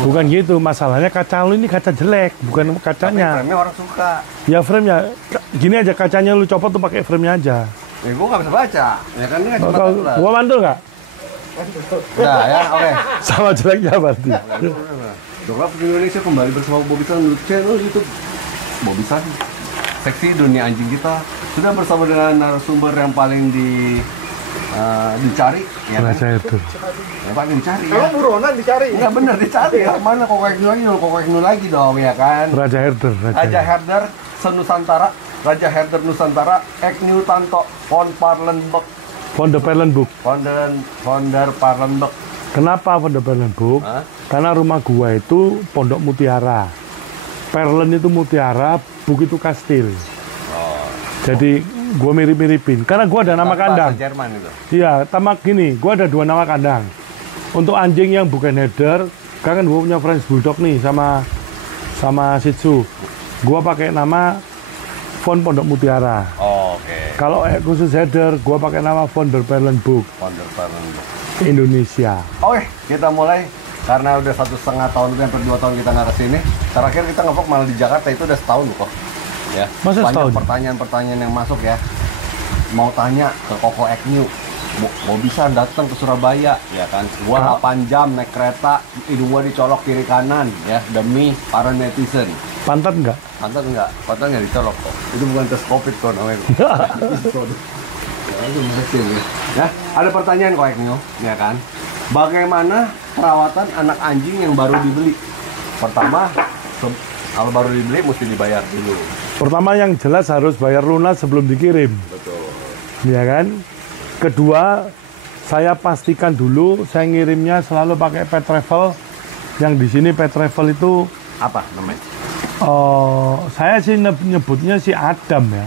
Bukan gitu, masalahnya kaca lu ini kaca jelek, bukan kacanya. Frame-nya orang suka. Ya frame-nya, gini aja kacanya lu copot tuh pakai frame-nya aja. Ya gua nggak bisa baca. Ya kan ini nggak cuma tuh. Gua mantul nggak? Udah ya, oke. Sama jeleknya berarti. Dongkrak di Indonesia kembali bersama Bobisan menurut channel YouTube Bobisan. Seksi dunia anjing kita sudah bersama dengan narasumber yang paling dicari, ya kan? Raja Herder. Yang paling dicari. Emang buronan dicari? Ya bener dicari ya. Mana kokek lagi dong ya kan? Raja Herder. Raja Herder senusantara, Raja Herder Nusantara, Eknyu Tanto, Von Parlenbek, Von der Perlenburg. Von der Parlenbek. Kenapa Von der Perlenburg? Hah? Karena rumah gua itu Pondok Mutiara. Perlen itu mutiara, Buk itu kastil. Jadi gua mirip-miripin. Karena gua ada nama kandang. Jerman itu. Iya, tamak gini, gua ada 2 nama kandang. Untuk anjing yang bukan herder, kan gua punya French Bulldog nih sama Shih Tzu. Gua pakai nama Von Pondok Mutiara. Oke. Kalau khusus herder, gua pakai nama Von der Perlenburg Von der Parlenbek. Indonesia. Oke, kita mulai. Karena udah 1,5 tahun, hampir 2 tahun kita nggak kesini. Terakhir kita ngevlog malah di Jakarta itu udah setahun loh kok. Ya. Masa Banyak setahun? pertanyaan-pertanyaan yang masuk ya. Mau tanya ke Koko Eknyu, mau bisa datang ke Surabaya, ya kan? Gua 8 jam naik kereta, hidung gua dicolok kiri kanan, ya demi para netizen. Pantat nggak? Pantat nggak dicolok kok. Itu bukan tes COVID kok namanya. Ya, ada pertanyaan Koko Eknyu, ya kan? Bagaimana perawatan anak anjing yang baru dibeli? Pertama, kalau baru dibeli mesti dibayar dulu. Pertama yang jelas harus bayar lunas sebelum dikirim. Betul. Ya kan? Kedua, saya pastikan dulu saya ngirimnya selalu pakai pet travel. Yang di sini pet travel itu Apa namanya? saya sih nyebutnya si Adam ya.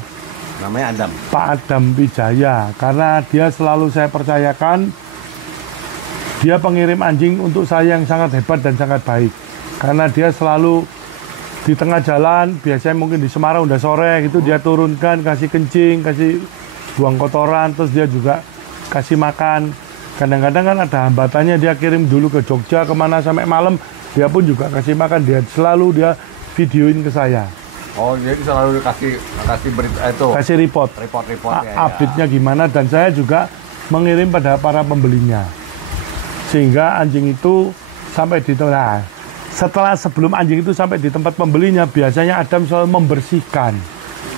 Namanya Adam. Pak Adam Wijaya, karena dia selalu saya percayakan dia pengirim anjing untuk saya yang sangat hebat dan sangat baik. Karena dia selalu di tengah jalan, biasanya mungkin di Semarang udah sore gitu, dia turunkan, kasih kencing, kasih buang kotoran, terus dia juga kasih makan. Kadang-kadang kan ada hambatannya, dia kirim dulu ke Jogja kemana sampai malam, dia pun juga kasih makan, dia selalu videoin ke saya. Oh, jadi selalu kasih berita itu. Kasih report Report-reportnya. update-nya gimana, dan saya juga mengirim pada para pembelinya. Sehingga anjing itu sampai di tempat. Sebelum anjing itu sampai di tempat pembelinya, biasanya Adam selalu membersihkan.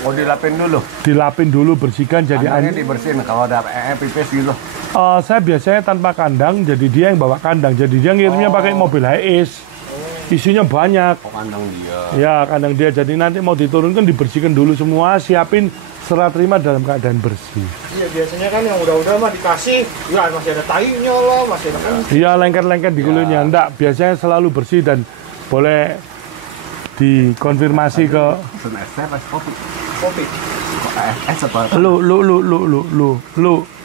Oh, dilapin dulu. Dilapin dulu, bersihkan jadi Kandangnya anjing. dibersihin kalau ada pipis gitu. Saya biasanya tanpa kandang, jadi dia yang bawa kandang. Jadi dia ngirimnya pakai mobil HIS. Isinya banyak. Oh, kandang dia. Ya, kandang dia. Jadi nanti mau diturunkan, dibersihkan dulu semua, siapin serah terima dalam keadaan bersih. Iya, biasanya kan yang udah-udah mah dikasih, ya masih ada tainya lah, masih ada kan. Iya, lengket-lengket di kulitnya. Enggak, biasanya selalu bersih dan boleh dikonfirmasi ke Pesen es teh, es kopi. Kopi. Es apa? lu.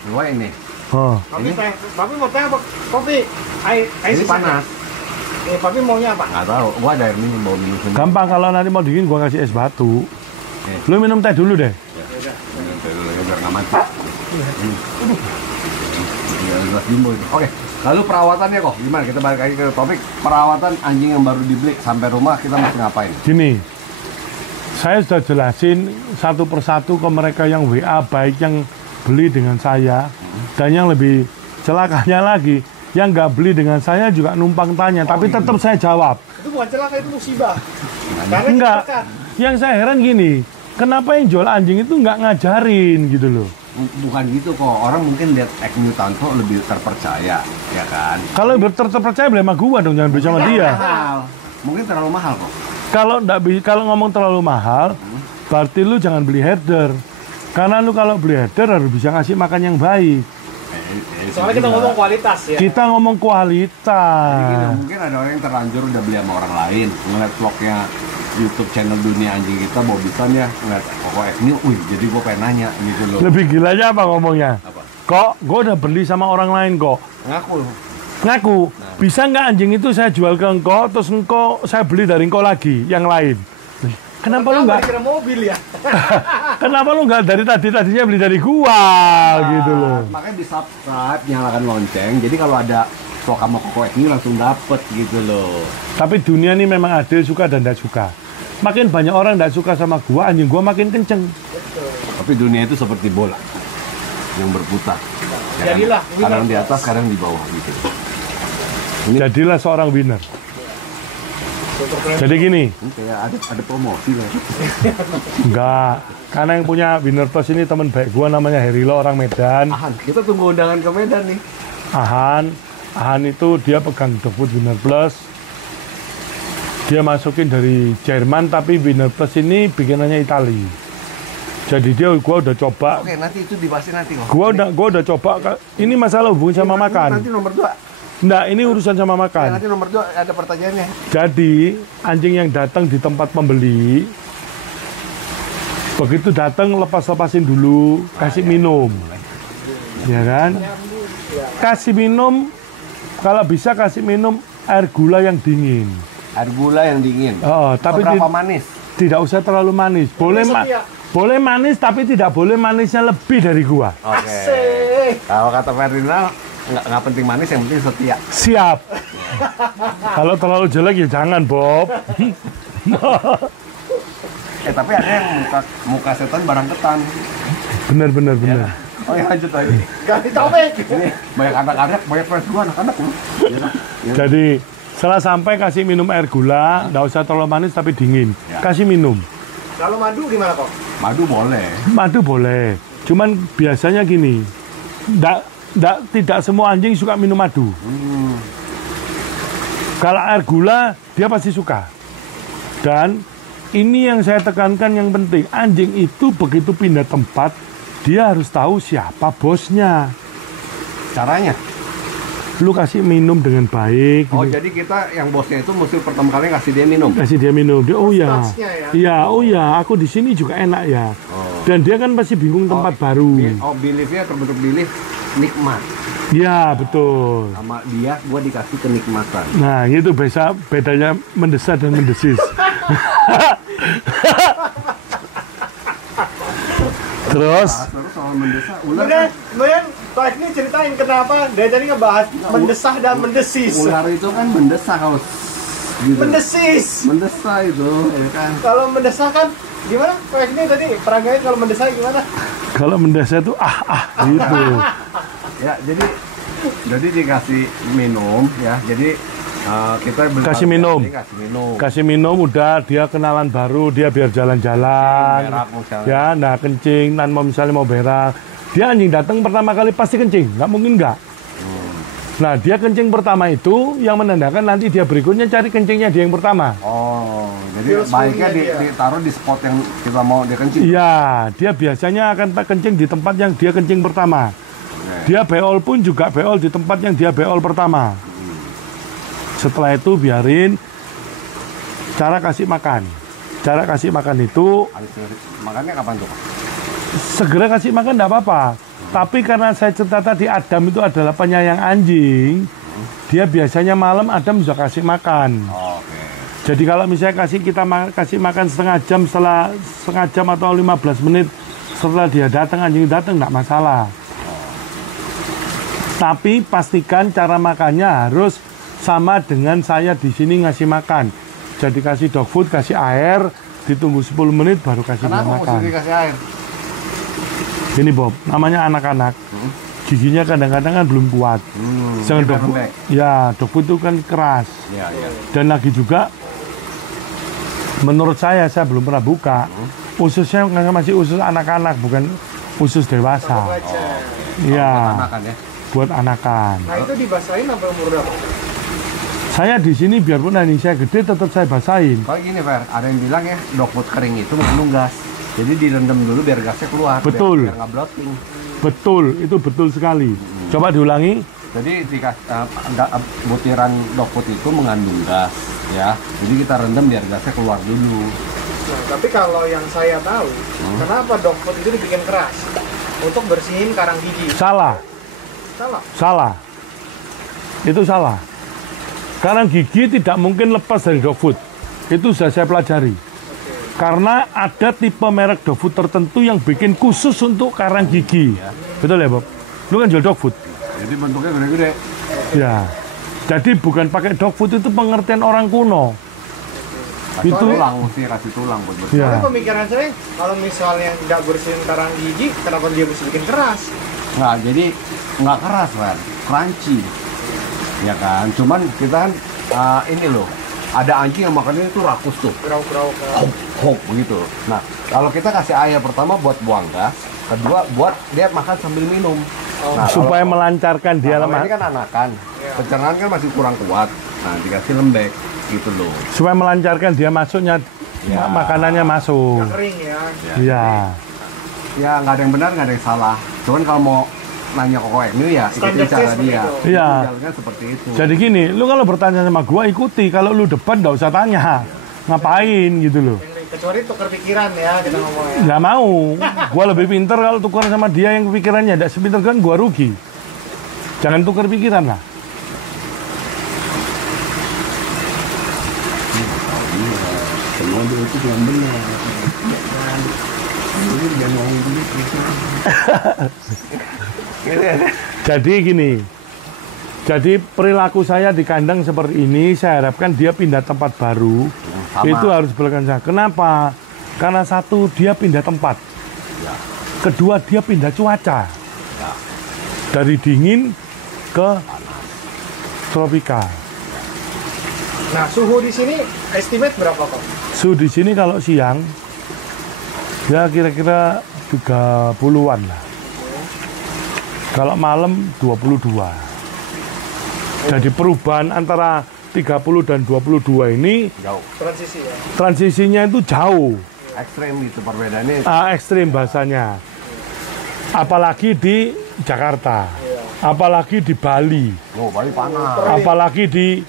Dua ini. Oh. Papi mau teh apa? Kopi. Air Ini sisa. panas. Papi maunya apa? Nggak tahu. Gua ada air minum, mau minum sendiri. Gampang, kalau nanti mau dingin gua kasih es batu. Lu minum teh dulu deh. Minum teh dulu ya, biar nggak mati. Gelas jumbo itu. Oke. Lalu perawatannya kok gimana? Kita balik lagi ke topik perawatan anjing yang baru dibeli sampai rumah kita mesti ngapain? Gini, saya sudah jelasin satu persatu ke mereka yang WA, baik yang beli dengan saya dan yang lebih celakanya lagi, yang nggak beli dengan saya juga numpang tanya, tapi tetap saya jawab. Itu bukan celaka, itu musibah. Karena Enggak, kecelakaan. yang saya heran gini, kenapa yang jual anjing itu nggak ngajarin gitu loh. Bukan gitu kok, orang mungkin lihat Eknyu Tanto lebih terpercaya, ya kan? Kalau terpercaya beli sama gua dong, jangan beli sama dia. Mahal. Mungkin terlalu mahal kok. Kalau ngomong terlalu mahal, berarti lu jangan beli herder. Karena lu kalau beli herder harus bisa ngasih makan yang baik. Soalnya kita ngomong kualitas ya. Kita ngomong Jadi gini, kualitas. mungkin ada orang yang terlanjur udah beli sama orang lain, ngeliat vlognya YouTube channel Dunia Anjing kita, Bobisan ya, ngeliat Koko Eknyu, wih, jadi gue pengen nanya gitu loh. Lebih gilanya apa ngomongnya? Apa? Kok gue udah beli sama orang lain kok. Ngaku. Bisa nggak anjing itu saya jual ke engkau, terus engkau saya beli dari engkau lagi yang lain. Kenapa lu nggak? Dikira mobil ya. Kenapa lu nggak dari tadinya beli dari gua gitu loh? Makanya di subscribe, nyalakan lonceng. Jadi kalau ada sok sama Koko Agnew langsung dapet gitu loh. Tapi dunia ini memang ada yang suka dan tidak suka. Makin banyak orang tidak suka sama gua, anjing gua makin kenceng. Tapi dunia itu seperti bola yang berputar. Jadilah Kadang di atas, kadang di bawah gitu. Jadilah seorang winner. Jadi gini, Ini kayak ada promosi lah. enggak. Karena yang punya Winner Plus ini teman baik gua namanya Herilo, orang Medan. Ahan, kita tunggu undangan ke Medan nih. Ahan itu dia pegang Dogfood Winner Plus. Dia masukin dari Jerman, tapi Winner Plus ini bikinannya Itali. Jadi gua udah coba. Oke, nanti itu dibahasin nanti kok. Gua udah coba. Ini masalah hubungan sama makan. Nanti nomor 2. Enggak, ini urusan sama Ya, makan. nanti nomor 2 ada pertanyaannya. Jadi anjing yang datang di tempat pembeli, begitu datang lepasin dulu, kasih minum, ya kan? Kasih minum, kalau bisa kasih minum air gula yang dingin. Air gula yang dingin. Oh, tapi Berapa manis? tidak usah terlalu manis. Boleh manis, tapi tidak boleh manisnya lebih dari gua. Oke. Asik. Kalau kata Ferdinand, nggak penting manis, yang penting setia. Siap. Kalau terlalu jelek ya jangan, Bob. Tapi ada yang muka setan barang ketan. Bener. Oh ya, lanjut lagi. Ganti topik. Ini banyak anak-anak, banyak fans gua anak-anak loh. Ya. Jadi setelah sampai kasih minum air gula, nggak usah terlalu manis tapi dingin. Ya. Kasih minum. Kalau madu gimana kok? Madu boleh. Madu boleh. Cuman biasanya gini, tidak semua anjing suka minum madu. Kalau air gula dia pasti suka. Dan ini yang saya tekankan yang penting, anjing itu begitu pindah tempat dia harus tahu siapa bosnya. Caranya? Lu kasih minum dengan baik. Oh, gitu. jadi kita yang bosnya itu mesti pertama kali kasih dia minum. Kasih dia minum. Dia oh ya. Touch-nya ya. Iya, oh ya, aku di sini juga enak ya. Oh. Dan dia kan pasti bingung tempat baru. Oh, beliefnya terbentuk belief nikmat. Iya, betul. Sama dia, gua dikasih kenikmatan. Nah, itu bedanya mendesak dan mendesis. Terus Terus soal mendesak, ular kan, Kemudian Pak Agnew ceritain kenapa dari tadi ngebahas mendesah dan mendesis. ular itu kan mendesak harus gitu. Mendesis. Mendesak itu, ya kan. Kalau mendesah kan gimana? Pak Agnew tadi perangainya kalau mendesah gimana? kalau mendesak itu gitu. Ya, jadi dikasih minum ya. Jadi kita Kasih minum. Kasih minum. Kasih minum udah dia kenalan baru, dia biar jalan-jalan. Berak misalnya. Ya, nah kencing, dan mau misalnya mau berak. Dia anjing datang pertama kali pasti kencing, nggak mungkin nggak. Nah, dia kencing pertama itu yang menandakan nanti dia berikutnya cari kencingnya dia yang pertama. Oh, jadi Feel baiknya swingnya dia. ditaruh di spot yang kita mau dia kencing. Iya, dia biasanya akan kencing di tempat yang dia kencing pertama. Dia beol pun juga beol di tempat yang dia beol pertama. Setelah itu biarin cara kasih makan. Cara kasih makan itu Makannya kapan tuh? segera kasih makan enggak apa-apa. Tapi karena saya cerita tadi Adam itu adalah penyayang anjing, dia biasanya malam Adam juga kasih makan. Oke. Jadi kalau misalnya kita kasih makan setengah jam atau 15 menit setelah dia datang, anjing datang enggak masalah. Tapi pastikan cara makannya harus sama dengan saya di sini ngasih makan. Jadi kasih dog food, kasih air, ditunggu 10 menit baru kasih dia Kenapa makan. mesti dikasih air? Ini Bob, namanya anak-anak. Giginya kadang-kadang kan belum kuat. Jangan dia dog food. lembek. Ya, dog food itu kan keras. Iya, iya. Dan lagi juga menurut saya belum pernah buka. Ususnya masih usus anak-anak, bukan usus dewasa. Baca. Iya, Makan ya. buat anakan. Nah itu dibasahin sampai umur berapa? Saya di sini biarpun anjing saya gede tetap saya basahin. Kalau gini, Fer, ada yang bilang ya, dog food kering itu mengandung gas. Jadi direndam dulu biar gasnya keluar. Betul. Biar nggak bloating. Betul, itu betul sekali. Coba diulangi. Jadi butiran dog food itu mengandung gas, ya. Jadi kita rendam biar gasnya keluar dulu. Nah, tapi kalau yang saya tahu, kenapa dog food itu dibikin keras? Untuk bersihin karang gigi. Salah. Salah. Itu salah. Karena gigi tidak mungkin lepas dari dog food. Itu sudah saya pelajari. Karena ada tipe merek dog food tertentu yang bikin khusus untuk karang gigi. Betul ya, Bob? Lu kan jual dog food. Jadi bentuknya gede-gede. Ya. Jadi bukan pakai dog food itu pengertian orang kuno. Kasih Itu- tulang, mesti kasih tulang buat bersih. Ya. Soalnya pemikiran saya, kalau misalnya nggak bersihin karang gigi, kenapa dia mesti bikin keras? Nggak, jadi nggak keras kan, crunchy. Ya kan, cuman kita kan ini loh, ada anjing yang makannya itu rakus tuh, Kerau-kerau. hop begitu. Nah, kalau kita kasih air pertama buat buang gas, kedua buat dia makan sambil minum. Oh. Nah, Supaya kalau- melancarkan dia Nah, kalau lemah. ini kan anakan, Iya. pencernaan kan masih kurang kuat. Nah, dikasih lembek gitu loh. Supaya melancarkan dia masuknya, Ya. makanannya masuk. Nggak kering ya. Iya. Ya nggak ada yang benar, nggak ada yang salah. Cuman kalau mau nanya Koko Agnew ya ikutin Standar cara seperti dia. itu. Iya. Jalannya seperti itu. Jadi gini, lu kalau bertanya sama gua ikuti, kalau lu debat nggak usah tanya. Ngapain gitu loh. Kecuali tukar pikiran ya kita ngomong ya. Nggak mau. Gua lebih pinter kalau tukar sama dia yang pikirannya tidak sepinter kan gua rugi. Jangan tukar pikiran lah. Semua itu yang benar. Ini jangan ngomong gitu. Jadi gini. Jadi perilaku saya di kandang seperti ini, saya harapkan dia pindah tempat baru. Sama. Itu harus belakan saya. Kenapa? Karena satu, dia pindah tempat. Ya. Kedua, dia pindah cuaca. Ya. Dari dingin ke tropika. Nah, suhu di sini estimate berapa kok? Suhu di sini kalau siang ya kira-kira 30-an lah. Kalau malam 22. Jadi perubahan antara 30 dan 22 ini Jauh. Transisi ya. transisinya itu jauh. Ekstrem gitu perbedaannya. Ekstrim bahasanya. Apalagi di Jakarta. Apalagi di Bali. Oh, Bali panas. Apalagi di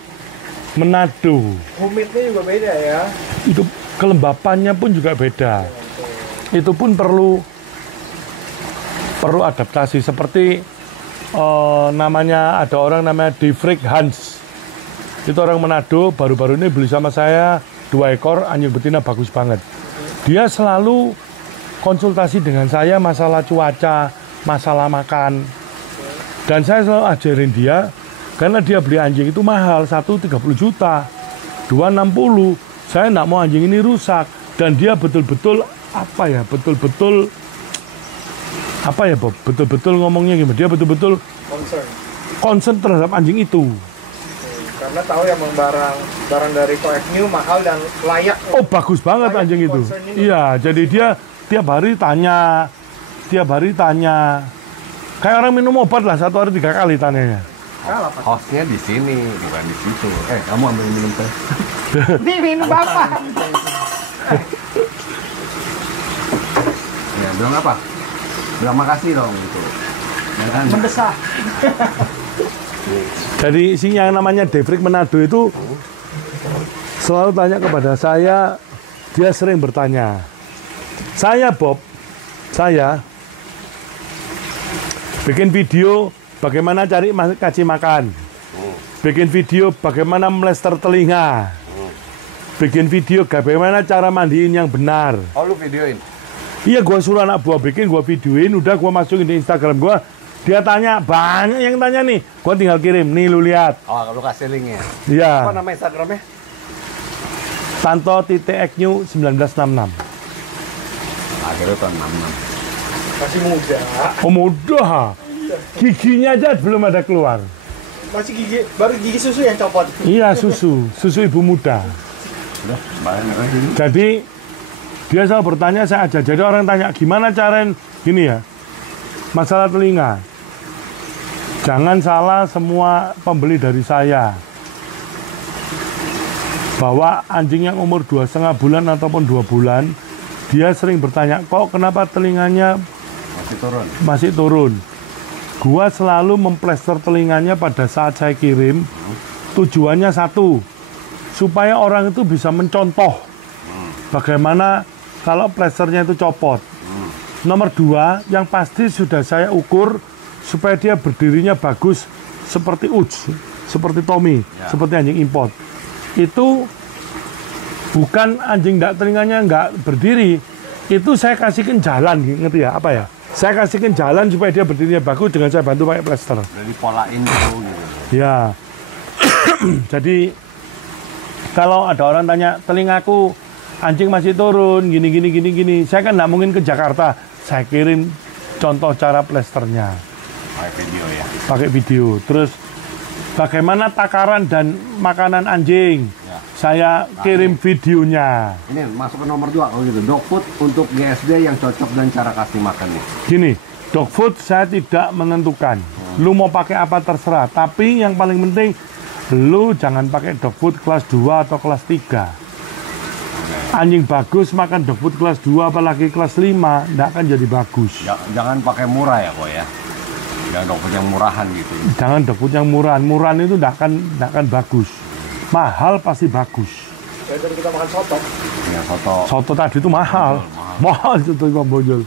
Manado. Humidnya juga beda ya. Itu kelembapannya pun juga beda. Itu pun perlu adaptasi seperti namanya ada orang namanya Diedrich Hans. Itu orang Manado, baru-baru ini beli sama saya 2 ekor anjing betina bagus banget. Dia selalu konsultasi dengan saya masalah cuaca, masalah makan. Dan saya selalu ajarin dia karena dia beli anjing itu mahal, 30 juta, 60. Saya nggak mau anjing ini rusak dan dia betul-betul betul-betul ngomongnya gimana? Dia betul-betul concern terhadap anjing itu. Karena tahu ya barang dari Koko Agnew mahal dan layak. Oh bagus banget Layak anjing itu. concern ini. Iya, jadi dia tiap hari tanya. Kayak orang minum obat lah, 1 hari 3 kali tanyanya. Kalah Pak. Hostnya di sini, bukan di situ. Kamu ambil minum teh. Ini minum Bapak. Ya, bilang apa? Bilang makasih dong gitu. Ya kan? Mendesak. Jadi si yang namanya Diedrich Manado itu selalu tanya kepada saya, dia sering bertanya. Saya bikin video bagaimana kasih makan. Bikin video bagaimana melester telinga. Bikin video bagaimana cara mandiin yang benar. Oh, lu videoin? Iya, gua suruh anak buah bikin, gua videoin, udah gua masukin di Instagram gua. Dia tanya, banyak yang tanya nih. Gua tinggal kirim, nih lu lihat. Oh, lu kasih linknya. Iya. Apa nama Instagramnya? Tanto.Agnew 1966. Akhirnya tahun 66. Masih muda. Oh mudah. Giginya aja belum ada keluar. Masih baru gigi susu yang copot. Iya, susu ibu muda. Udah, banyak lagi. Jadi dia selalu bertanya saya aja. Jadi orang tanya gimana cara gini ya. Masalah telinga. Jangan salah semua pembeli dari saya. Bahwa anjing yang umur 2,5 bulan ataupun 2 bulan, dia sering bertanya, kok kenapa telinganya masih turun? Gua selalu memplester telinganya pada saat saya kirim. Tujuannya satu, supaya orang itu bisa mencontoh bagaimana kalau plesternya itu copot. Nomor 2, yang pasti sudah saya ukur supaya dia berdirinya bagus seperti Uj, seperti Tommy, seperti anjing import. Itu bukan anjing telinganya nggak berdiri, itu saya kasihkan jalan, ngerti ya apa ya? Saya kasihkan jalan supaya dia berdirinya bagus dengan saya bantu pakai plester. Udah dipolain dulu gitu. Ya. Jadi kalau ada orang tanya, telingaku anjing masih turun, gini. Saya kan nggak mungkin ke Jakarta. Saya kirim contoh cara plesternya. Pakai video ya. Pakai video. Terus bagaimana takaran dan makanan anjing. Ya. Saya kirim videonya. Ini masuk ke nomor 2 kalau gitu. Dog food untuk GSD yang cocok dan cara kasih makannya. Gini, dog food saya tidak menentukan. Lu mau pakai apa terserah. Tapi yang paling penting, lu jangan pakai dog food kelas 2 atau kelas 3. Anjing bagus makan dog food kelas 2 apalagi kelas 5, nggak akan jadi bagus. Jangan pakai murah ya kok ya. Jangan dog food yang murahan gitu. Jangan dog food yang murahan. Murahan itu nggak akan bagus. Mahal pasti bagus. Jadi kita makan soto. Ya, soto. Soto tadi itu mahal. Mahal soto Imam Bonjol.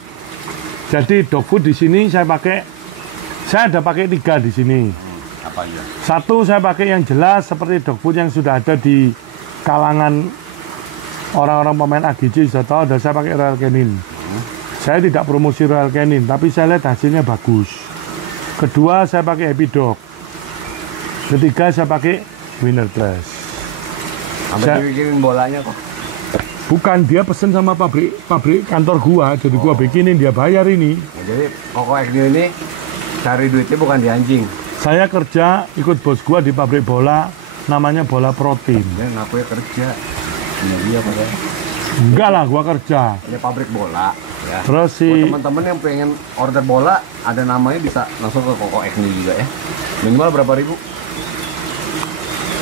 Jadi dog food di sini saya ada pakai 3 di sini. Apa aja? Satu saya pakai yang jelas seperti dog food yang sudah ada di kalangan orang-orang pemain AGC sudah tahu, dan saya pakai Royal Canin. Saya tidak promosi Royal Canin, tapi saya lihat hasilnya bagus. Kedua saya pakai Happy Dog. Ketiga saya pakai Winner Plus. Sampai dibikinin bolanya kok. Bukan, dia pesen sama pabrik kantor gua, jadi gua bikinin, dia bayar ini. Ya, jadi Koko Agnew ini cari duitnya bukan di anjing. Saya kerja ikut bos gua di pabrik bola, namanya Bola Protein. Dia ngaku ya kerja. Ini dia pada. Enggak lah, gua kerja. Ini pabrik bola. Ya. Terus Buat si teman-teman yang pengen order bola, ada namanya bisa langsung ke Koko Agnew juga ya. Minimal berapa ribu?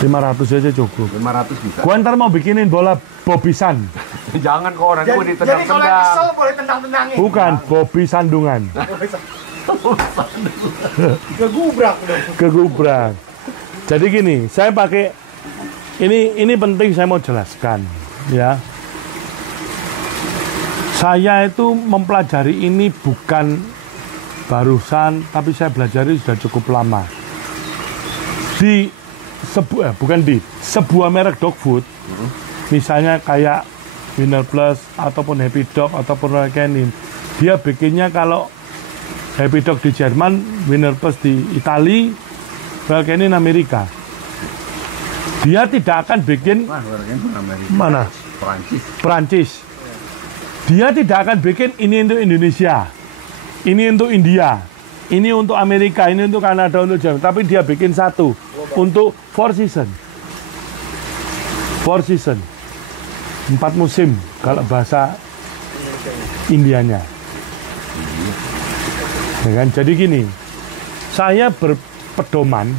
500 aja cukup. 500 bisa. Gua ntar mau bikinin bola bobisan. Jangan kok orang gue Jadi kalau yang kesel ditendang-tendang. boleh tendang-tendangin. Bukan, bobi sandungan. Kegubrak dong. Kegubrak. Jadi gini, saya pakai ini penting saya mau jelaskan ya. Saya itu mempelajari ini bukan barusan, tapi saya pelajari sudah cukup lama. Di sebuah merek dog food, misalnya kayak Winner Plus ataupun Happy Dog ataupun Royal Canin, dia bikinnya kalau Happy Dog di Jerman, Winner Plus di Itali, Royal Canin Amerika. Dia tidak akan bikin mana? Perancis. Dia tidak akan bikin ini untuk Indonesia, ini untuk India, ini untuk Amerika, ini untuk Kanada, untuk Jerman. Tapi dia bikin satu untuk 4 season. 4 season. 4 musim kalau bahasa Indianya. Ya kan? Jadi gini, saya berpedoman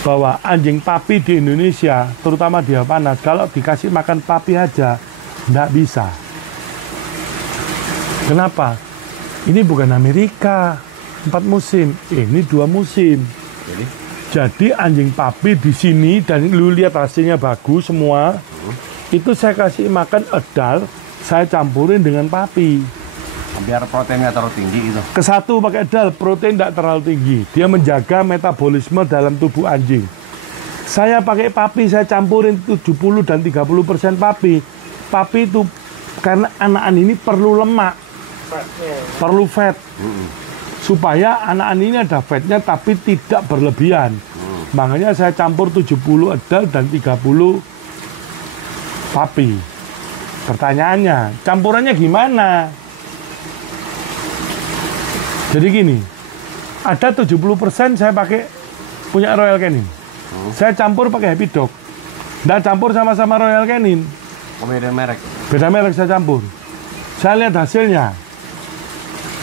bahwa anjing papi di Indonesia, terutama di Panas, kalau dikasih makan papi aja, nggak bisa. Kenapa? Ini bukan Amerika, 4 musim, ini 2 musim. Jadi anjing papi di sini, dan lu lihat hasilnya bagus semua, itu saya kasih makan edal, saya campurin dengan papi. Biar proteinnya terlalu tinggi gitu. Kesatu pakai edal, protein tidak terlalu tinggi. Dia menjaga metabolisme dalam tubuh anjing. Saya pakai papi, saya campurin 70 dan 30% papi. Papi itu karena anakan ini perlu lemak, perlu fat. Supaya anakan ini ada fatnya tapi tidak berlebihan. Makanya saya campur 70 edal dan 30 papi. Pertanyaannya, campurannya gimana? Jadi gini, ada 70% saya pakai punya Royal Canin. Saya campur pakai Happy Dog. Nggak campur sama-sama Royal Canin. Beda merek. Beda merek saya campur. Saya lihat hasilnya.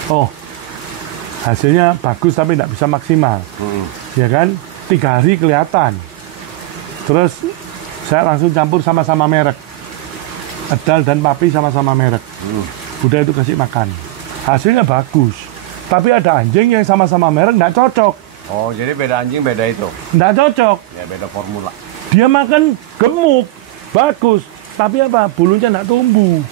Oh, hasilnya bagus tapi nggak bisa maksimal. Ya kan? 3 hari kelihatan. Terus saya langsung campur sama-sama merek. Edal dan papi sama-sama merek. Udah itu kasih makan. Hasilnya bagus. Tapi ada anjing yang sama-sama merek nggak cocok. Oh, jadi beda anjing beda itu. Nggak cocok. Ya beda formula. Dia makan gemuk, bagus. Tapi apa? Bulunya nggak tumbuh.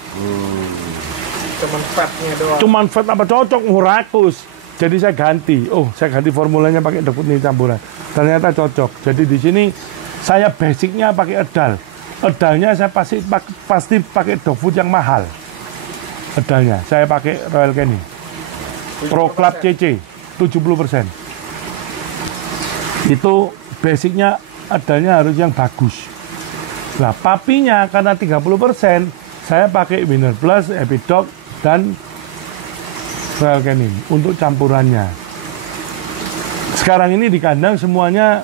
Cuman fatnya doang. Cuman fat apa cocok, rakus. Jadi saya ganti. Oh, saya ganti formulanya pakai dog food ini campuran. Ternyata cocok. Jadi di sini saya basicnya pakai edal. Edalnya saya pasti pakai dog food yang mahal. Edalnya saya pakai Royal Canin Pro Club CC 70%. Itu basicnya adanya harus yang bagus. Nah, papinya karena 30%, saya pakai Winner Plus, Epidoc, dan Royal Canin untuk campurannya. Sekarang ini di kandang semuanya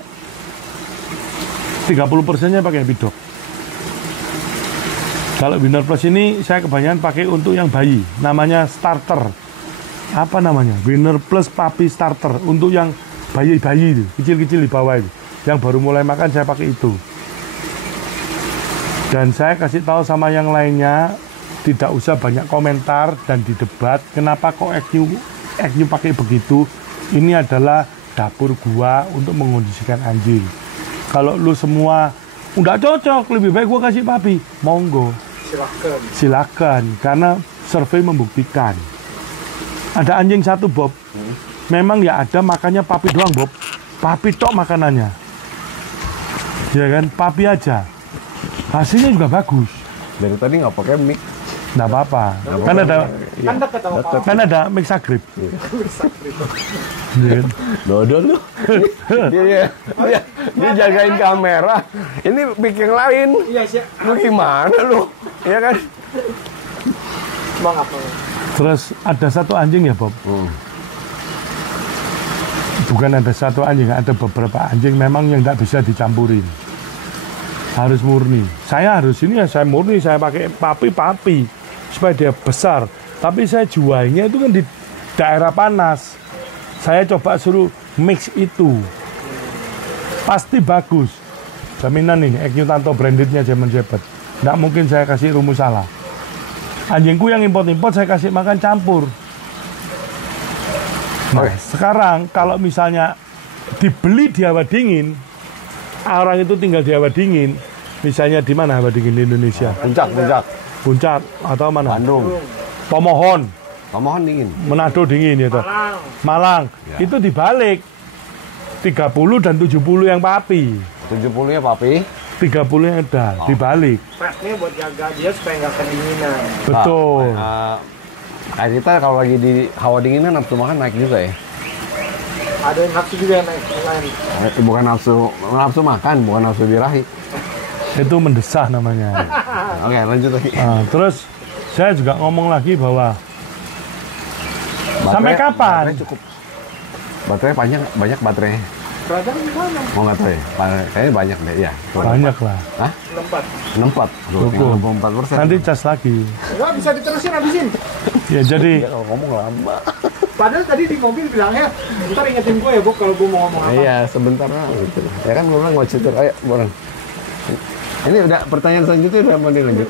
30%-nya pakai Epidoc. Kalau Winner Plus ini saya kebanyakan pakai untuk yang bayi, namanya starter. Apa namanya? Winner Plus Papi Starter untuk yang bayi-bayi itu, kecil-kecil di bawah itu. Yang baru mulai makan saya pakai itu. Dan saya kasih tahu sama yang lainnya, tidak usah banyak komentar dan didebat. Kenapa kok EQ pakai begitu? Ini adalah dapur gua untuk mengondisikan anjing. Kalau lu semua udah cocok, lebih baik gua kasih papi, monggo. Silakan, karena survei membuktikan. Ada anjing satu, Bob. Memang ya ada makannya papi doang, Bob. Papi tok makanannya. Ya kan, papi aja. Hasilnya juga bagus. Dari tadi nggak pakai mic. Nggak apa-apa. Kan ada kan ada Mixagrip. Iya. Dodol lu. dia jagain kamera. Ini mic yang lain. Iya sih. Lu gimana lu? Iya kan? Semangat. Terus ada satu anjing ya, Bob. Bukan ada satu anjing, ada beberapa anjing memang yang nggak bisa dicampurin. Harus murni. Saya harus ini ya, saya murni, saya pakai papi supaya dia besar. Tapi saya jualnya itu kan di daerah panas. Saya coba suruh mix itu. Pasti bagus. Jaminan ini, EQ Tanto brandednya German Shepherd. Nggak mungkin saya kasih rumus salah. Anjingku yang import-import saya kasih makan campur. Nah, sekarang kalau misalnya dibeli di hawa dingin, orang itu tinggal di hawa dingin, misalnya di mana hawa dingin di Indonesia? Puncak atau mana? Bandung. Tomohon dingin. Manado dingin ya toh. Malang. Ya. Itu dibalik. 30 dan 70 yang papi. 70-nya papi, 30 yang edal, dibalik. Fatnya buat jaga dia supaya nggak kedinginan. Betul. Kayak kita kalau lagi di hawa dinginnya nafsu makan naik juga ya. Ada yang nafsu juga yang naik lain. Bukan nafsu makan, bukan nafsu birahi. Itu mendesah namanya. Oke, lanjut lagi. Terus saya juga ngomong lagi bahwa sampai kapan? Baterai cukup. Baterai banyak baterainya. Beragam gimana? Mau nggak tahu ya? Kayaknya banyak deh, ya. Banyak lah. Hah? 64. 64%. Nanti cas lagi. Enggak, bisa diterusin habisin. Ya jadi. Ya, kalau ngomong lama. Padahal tadi di mobil bilangnya, ntar ingetin gue ya, Bob, kalau gue mau ngomong apa. Iya, sebentar lah. Gitu. Ya kan gue bilang ngocet. Ayo, bareng. Ini udah pertanyaan selanjutnya udah mau lanjut.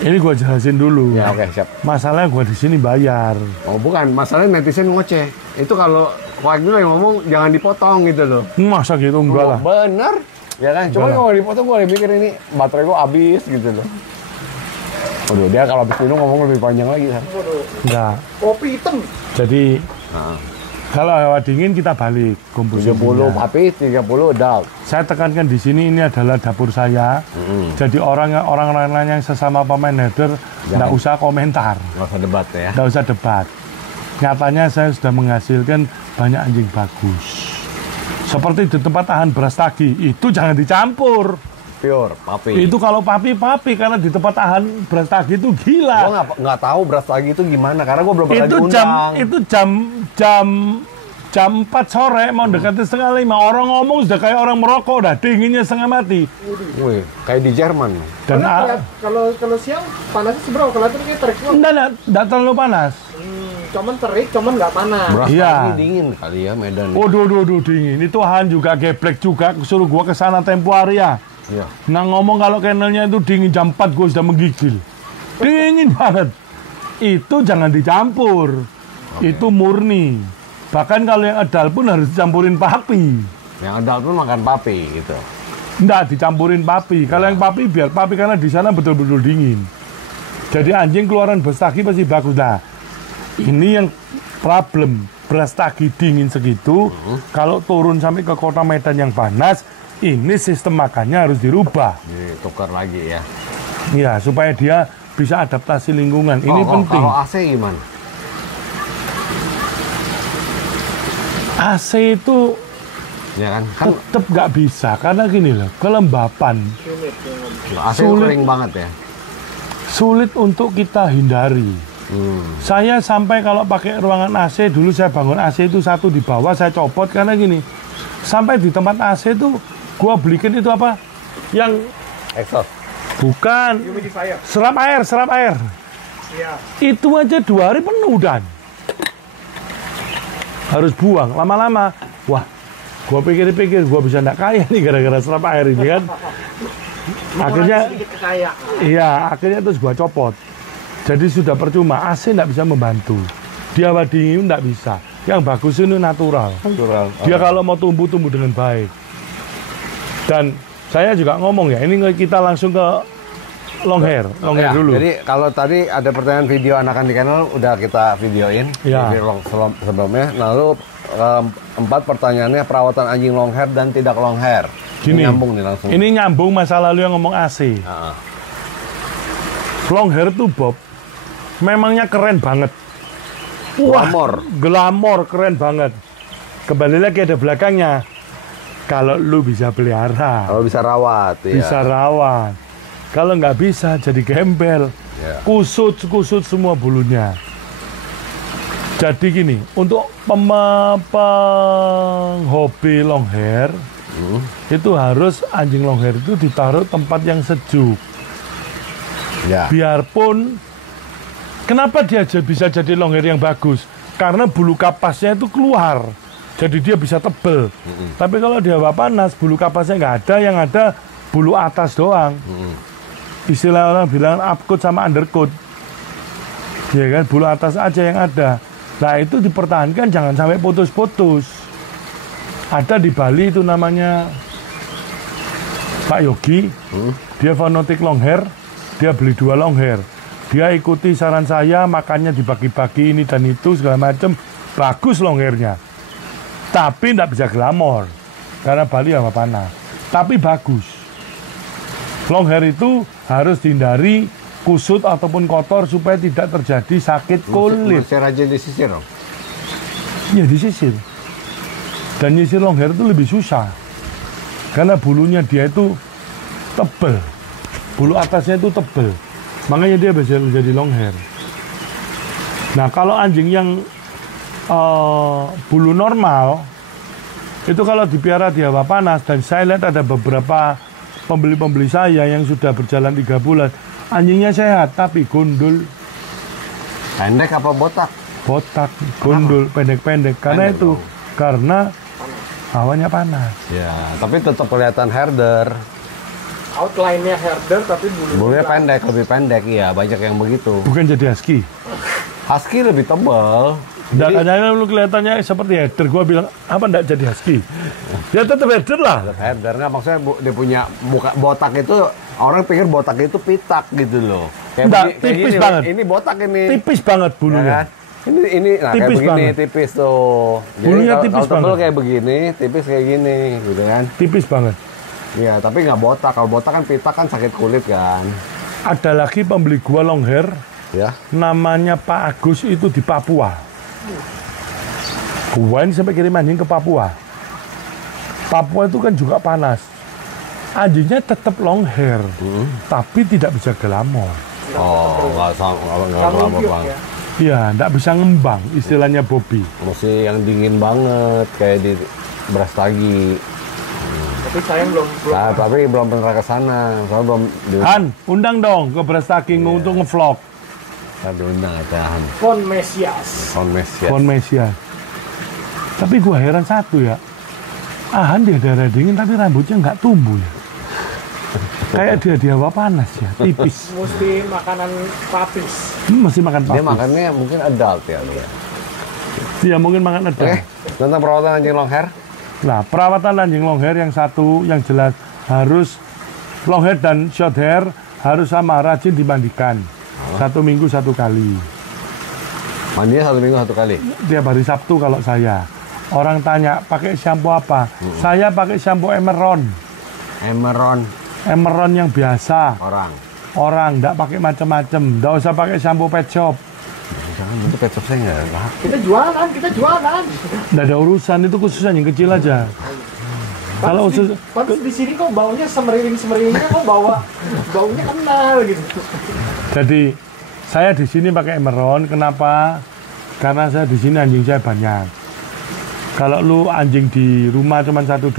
Ini gue jelasin dulu. Ya, oke, siap. Masalahnya gue di sini bayar. Oh, bukan. Masalahnya netizen ngoceh. Itu kalau Wagner yang ngomong jangan dipotong gitu loh. Masa gitu enggak lah. Bener. Ya kan? Cuma kalau dipotong gue mikir ini baterai gue habis gitu loh. Waduh, dia kalau habis minum ngomong lebih panjang lagi kan. Enggak. Kopi hitam. Jadi kalau hawa dingin kita balik komposisinya. 70 papi, 30 adult. Saya tekankan di sini ini adalah dapur saya. Jadi orang-orang lain yang sesama pemain header enggak usah komentar. Enggak usah debat ya. Enggak usah debat. Nyatanya saya sudah menghasilkan banyak anjing bagus. Seperti di tempat tahan beras tagi, itu jangan dicampur. Pure, papi. Itu kalau papi, karena di tempat tahan beras tagi itu gila. Gue nggak tahu beras tagi itu gimana, karena gue belum pernah diundang. Itu jam 4 sore, mau dekati setengah 5. Orang ngomong sudah kayak orang merokok, udah dinginnya setengah mati. Wih, kayak di Jerman. Dan kalau siang panasnya seberapa? Kalau itu kayak terik. Enggak terlalu panas. Cuman terik, cuman nggak panas. Beras Iya. tagi dingin kali ya Medan. Waduh, dingin. Itu Han juga geblek juga, suruh gua ke sana tempo hari ya. Iya. Nah ngomong kalau kennelnya itu dingin jam 4 gua sudah menggigil. Dingin banget. Itu jangan dicampur. Itu murni. Bahkan kalau yang adal pun harus dicampurin papi. Yang adal pun makan papi gitu. Enggak, dicampurin papi. Kalau yang papi biar papi karena di sana betul-betul dingin. Jadi anjing keluaran beras tagi pasti bagus. Nah, ini yang problem beras tagi dingin segitu. Kalau turun sampai ke kota Medan yang panas, ini sistem makannya harus dirubah. Ditukar lagi ya. Iya, supaya dia bisa adaptasi lingkungan. Ini penting. Kalau AC gimana? AC itu Ya kan tetap nggak bisa karena gini loh, kelembapan Humid. AC sulit. kering banget ya. sulit untuk kita hindari. Saya sampai kalau pakai ruangan AC, dulu saya bangun AC itu satu di bawah, saya copot karena gini. Sampai di tempat AC itu, gua belikan itu apa? Yang Exhaust. bukan Humidifier. serap air. Iya. Itu aja 2 hari penuh dan harus buang. Lama-lama, wah, gua pikir-pikir gua bisa nggak kaya nih gara-gara serap air ini kan. Akhirnya, sedikit kekayaan. iya, akhirnya terus gua copot. Jadi sudah percuma, AC nggak bisa membantu. Dia dingin nggak bisa. Yang bagus ini natural. Dia kalau mau tumbuh dengan baik. Dan saya juga ngomong ya, ini kita langsung ke long hair dulu. Jadi kalau tadi ada pertanyaan video anakan di channel udah kita videoin Ya. sebelumnya. Lalu 4 pertanyaannya perawatan anjing long hair dan tidak long hair. Gini, Ini nyambung nih langsung. ini nyambung masa lalu yang ngomong AC. Long hair tuh Bob, memangnya keren banget. Wah, glamor keren banget. Kembali lagi ada belakangnya. Kalau lu bisa pelihara, Kalau bisa rawat, ya. bisa rawat. Kalau nggak bisa jadi gembel, Ya. kusut semua bulunya. Jadi gini, untuk penghobi long hair, itu harus anjing long hair itu ditaruh tempat yang sejuk. Ya. Biarpun, kenapa dia bisa jadi long hair yang bagus? Karena bulu kapasnya itu keluar, jadi dia bisa tebel. Tapi kalau dia panas, bulu kapasnya nggak ada, yang ada bulu atas doang. Istilah orang bilang upcoat sama undercoat, ya kan, bulu atas aja yang ada. Nah itu dipertahankan, jangan sampai putus-putus. Ada di Bali itu namanya Pak Yogi, dia fanatik long hair, dia beli 2 long hair. Dia ikuti saran saya, makannya dibagi-bagi ini dan itu segala macam, bagus long hairnya. Tapi tidak bisa glamor, karena Bali sama panas. Tapi bagus. Long hair itu harus dihindari kusut ataupun kotor supaya tidak terjadi sakit kulit. Masih rajin disisir dong. Ya disisir. Dan nyisir long hair itu lebih susah. Karena bulunya dia itu tebel. Bulu atasnya itu tebel. Makanya dia bisa menjadi long hair. Nah kalau anjing yang bulu normal, itu kalau dipelihara di hawa panas, dan saya lihat ada beberapa pembeli-pembeli saya yang sudah berjalan 3 bulan, anjingnya sehat tapi gundul. Pendek apa botak? Botak, gundul, pendek-pendek. Karena Pendek itu, dong. karena hawanya panas. Ya, tapi tetap kelihatan herder. Outline-nya herder tapi Bulunya pendek, lebih pendek. Iya, banyak yang begitu. Bukan jadi husky. Husky lebih tebal. Nggak, kadang-kadang lu kelihatannya seperti header. Gua bilang, apa nggak jadi husky? Ya tetap header lah. Herder nggak, maksudnya dia punya muka botak itu, orang pikir botak itu pitak gitu loh. Nggak, tipis gini, banget. Ini botak ini. Tipis banget Ya bulunya. kan? Ini nah, Tipis kayak begini, banget. tipis tuh. Jadi Bulunya kalau- tipis kalau tebel banget. kayak begini, tipis kayak gini, gitu kan? Tipis banget. Iya, tapi nggak botak. Kalau botak kan pitak kan sakit kulit kan. Ada lagi pembeli gua long hair, Ya. namanya Pak Agus, itu di Papua. Gua ini sampai kirim anjing ke Papua. Papua itu kan juga panas. Anjingnya tetap long hair, tapi tidak bisa glamor. Oh, nggak Kamu lama yuk banget. ya. Iya, tidak bisa ngembang, istilahnya Bobby. Mesti yang dingin banget kayak di Brastagi. Tapi sayang belum Nah, tapi belum pernah ke sana. Soalnya belum di Han, undang dong ke Brastagi untuk ngevlog. saya belum tahan. Von Mesias. Konmes ya. Pohon Mesias. Tapi gua heran satu ya. Han dia darah dingin tapi rambutnya nggak tumbuh ya. Kayak dia di hawa panas ya, tipis. Mesti makanan papis. Masih makan Dia papis. makannya mungkin adult ya. Dia. Dia mungkin makan Oke, ada. tentang perawatan anjing long hair. Nah, perawatan anjing long hair yang satu yang jelas harus long hair dan short hair harus sama, rajin dimandikan. 1 minggu 1 kali. Mandinya 1 minggu 1 kali. Tiap hari Sabtu kalau saya. Orang tanya pakai shampoo apa? Saya pakai shampoo Emeron. Emeron yang biasa. Orang nggak pakai macam-macam. Nggak usah pakai shampoo pet shop. Jangan itu pet shop saya nggak laku. Kita jualan. Nggak ada urusan, itu khusus anjing kecil aja. Kalau usus Pantes di sini kok baunya semeriwing-semeriwingnya kok baunya kenal gitu. jadi saya di sini pakai Emerald. Kenapa? Karena saya di sini anjing saya banyak. Kalau lu anjing di rumah cuma 1-2,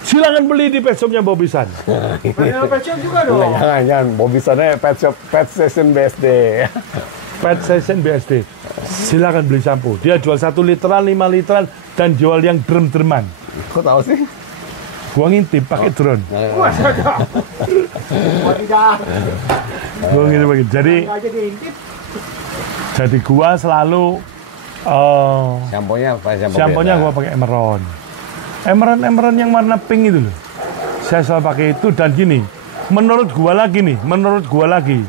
silakan beli di pet shopnya Bobisan. Ada pet shop juga dong. Jangan, Bobisannya Pet Station BSD. Pet Station BSD. Silakan beli sampo. Dia jual 1 literan, 5 literan, dan jual yang drum-druman. Kok tahu sih? Gua ngintip pakai drone. Wadidah. Gua ngintip pakai. Aja diintip. Jadi gua selalu Samponya apa? samponya gua pakai Emerald. Emerald yang warna pink itu loh. Saya selalu pakai itu. Dan gini, menurut gua lagi,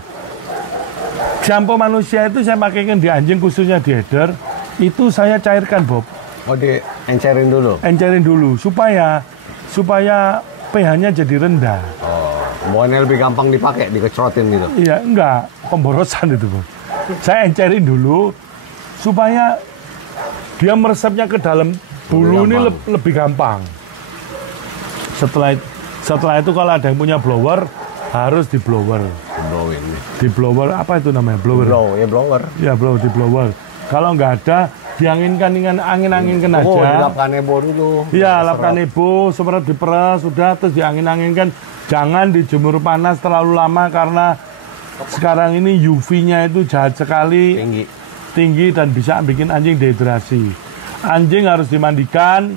sampo manusia itu saya pakaikan di anjing, khususnya di header, itu saya cairkan, Bob. Oh, diencerin dulu. Encerin dulu supaya pH-nya jadi rendah. Oh, bawahnya lebih gampang dipakai, dikecrotin gitu. Iya, enggak, pemborosan itu, Bob. Saya encerin dulu supaya dia meresapnya ke dalam bulu ini lebih gampang. Setelah itu kalau ada yang punya blower, harus di blower. Di blower apa itu namanya? Blower. Ya, di blower. Kalau nggak ada, dianginkan angin-anginkan aja. Oh, dilap kanebo dulu. Iya, lap kanebo, semprot diperas, sudah, terus diangin-anginkan. Jangan dijemur panas terlalu lama karena sekarang ini UV-nya itu jahat sekali. Tinggi dan bisa bikin anjing dehidrasi. Anjing harus dimandikan.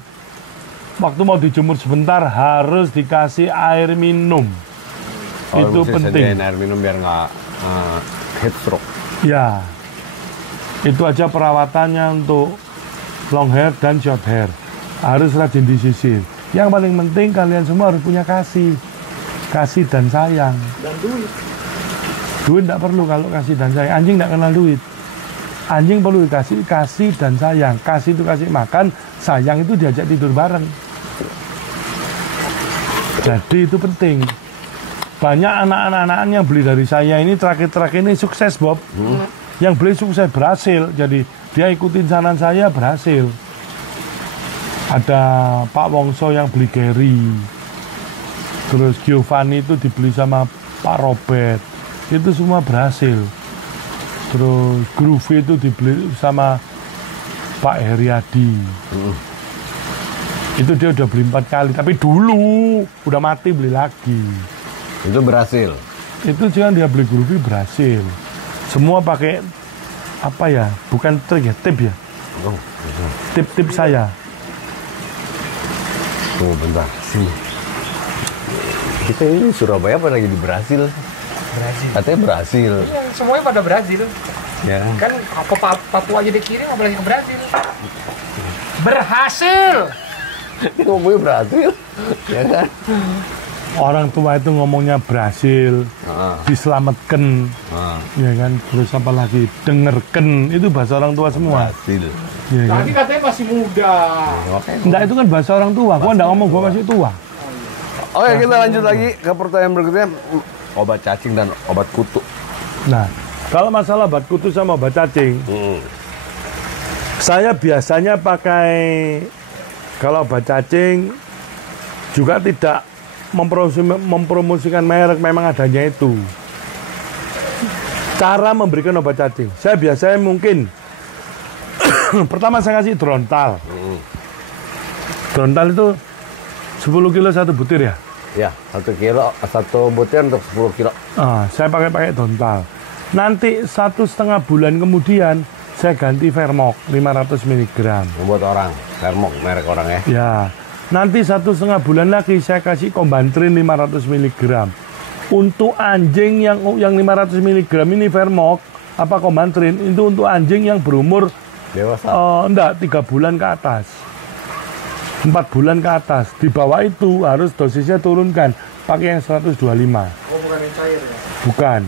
Waktu mau dijemur sebentar harus dikasih air minum. Itu penting. Air minum biar nggak heat stroke. Ya, itu aja perawatannya untuk long hair dan short hair. Harus rajin disisir. Yang paling penting kalian semua harus punya kasih dan sayang. Dan duit. Duit tidak perlu kalau kasih dan sayang. Anjing tidak kenal duit. Anjing perlu kasih dan sayang. Kasih itu kasih makan, sayang itu diajak tidur bareng. Jadi itu penting. Banyak anak-anak yang beli dari saya ini terakhir-terakhir ini sukses, Bob. Yang beli sukses berhasil. Jadi dia ikutin saran saya berhasil. Ada Pak Wongso yang beli Gary. Terus Giovanni itu dibeli sama Pak Robert. Itu semua berhasil. Terus Groovy itu dibeli sama Pak Heriadi. Itu dia udah beli 4 kali. Tapi dulu udah mati beli lagi. Itu berhasil. Itu jangan dia beli Groovy berhasil. Semua pakai apa ya? Bukan trik ya, tip ya. Tip-tip saya. Tunggu bentar. Sini. Kita ini Surabaya apa lagi di Brasil? Katanya berhasil. Iya, semuanya pada Brazil. Ya. Kan ke Papua aja dikirim, apalagi ke Brazil. Berhasil. Ngomongnya berhasil. Ya kan? Orang tua itu ngomongnya berhasil, diselamatkan, ya kan. Terus apa lagi? Dengerken, itu bahasa orang tua semua. Berhasil. Ya, kan? Tapi katanya masih muda. Enggak, itu kan bahasa orang tua. Gua enggak ngomong gua masih tua. Oke, kita lanjut lagi ke pertanyaan berikutnya. Obat cacing dan obat kutu. Nah, kalau masalah obat kutu sama obat cacing, saya biasanya pakai, kalau obat cacing juga tidak mempromosikan merek, memang adanya itu. Cara memberikan obat cacing, saya biasanya mungkin pertama saya kasih Drontal. Drontal itu 10 kilo 1 butir ya? Ya, 1 kilo, 1 butir untuk 10 kilo. Saya pakai Drontal. Nanti 1,5 bulan kemudian saya ganti Vermoc 500 mg. Buat orang, Vermoc merek orang ya. Ya, nanti 1,5 bulan lagi saya kasih Combantrin 500 mg. Untuk anjing yang 500 mg ini Vermoc apa Combantrin itu untuk anjing yang berumur dewasa. 3 bulan ke atas. 4 bulan ke atas. Di bawah itu harus dosisnya turunkan. Pakai yang 125. Oh, bukan yang cair ya? Bukan.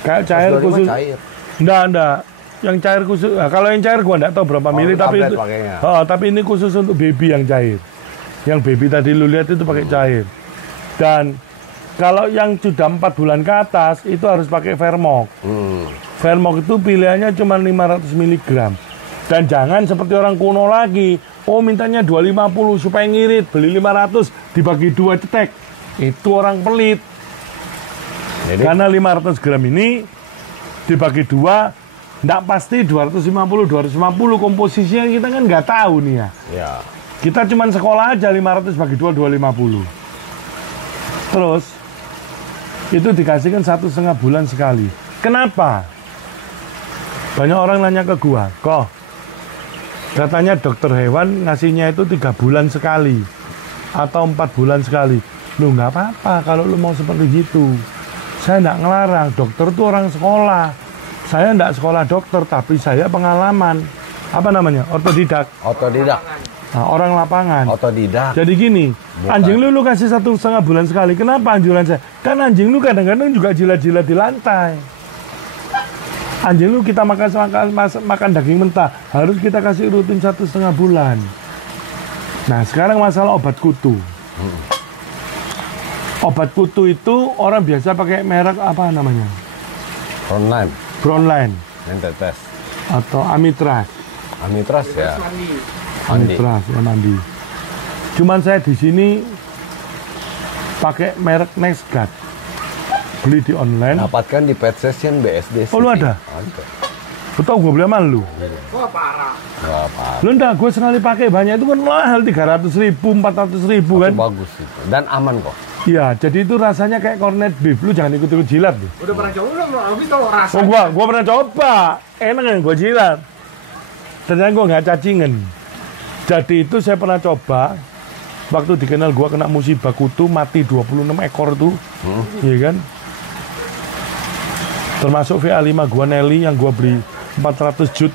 Kayak cair khusus. Cair. Enggak. Yang cair khusus. Nah, kalau yang cair gua enggak tahu berapa mili, tapi itu, tapi ini khusus untuk baby yang cair. Yang baby tadi lu lihat itu pakai cair. Dan kalau yang sudah 4 bulan ke atas itu harus pakai Vermoc. Vermoc itu pilihannya cuma 500 mg. Dan jangan seperti orang kuno lagi Oh mintanya 250 supaya ngirit, beli 500 dibagi 2 cetek. Itu orang pelit. Jadi, Karena 500 gram ini dibagi 2, nggak pasti 250 komposisinya kita kan nggak tahu nih ya. ya. Kita cuman sekolah aja 500 bagi 2 250. Terus itu dikasihkan 1,5 bulan sekali. Kenapa? Banyak orang nanya ke gua, kok katanya dokter hewan ngasihnya itu 3 bulan sekali atau 4 bulan sekali. Lu nggak apa-apa kalau lu mau seperti gitu. Saya nggak ngelarang, dokter tuh orang sekolah. Saya nggak sekolah dokter, tapi saya pengalaman. Apa namanya? Otodidak. Otodidak. Nah, orang lapangan. Otodidak. Jadi gini, anjing lu kasih 1,5 bulan sekali. Kenapa anjuran saya? Kan anjing lu kadang-kadang juga jilat-jilat di lantai. Anjing lu kita makan daging mentah, harus kita kasih rutin 1,5 bulan. Nah sekarang masalah obat kutu. Obat kutu itu orang biasa pakai merek apa namanya? Online. Brownline Yang tetes. atau Amitraz. Amitraz ya. Mandi. Amitraz ya mandi. Cuman saya di sini pakai merek Nextguard. Beli di online. Dapatkan di Pet Session BSD. Oh, lu ada? Ada. Lu tau gue beli sama lu? Wah parah. Nggak apa. Lu enggak, gue sekali pakai banyak itu kan mahal 300.000, 400.000 kan? Itu bagus itu. Dan aman kok. Iya, jadi itu rasanya kayak corned beef. Lu jangan ikut-ikut jilat deh. Udah pernah coba belum? Habis tahu rasa. Oh, gua pernah coba. Enak kan gua jilat. Ternyata gua nggak cacingan. Jadi itu saya pernah coba. Waktu dikenal gua kena musibah kutu, mati 26 ekor tuh. Iya kan? Termasuk VA5 gua Nelly yang gua beli 400 jut.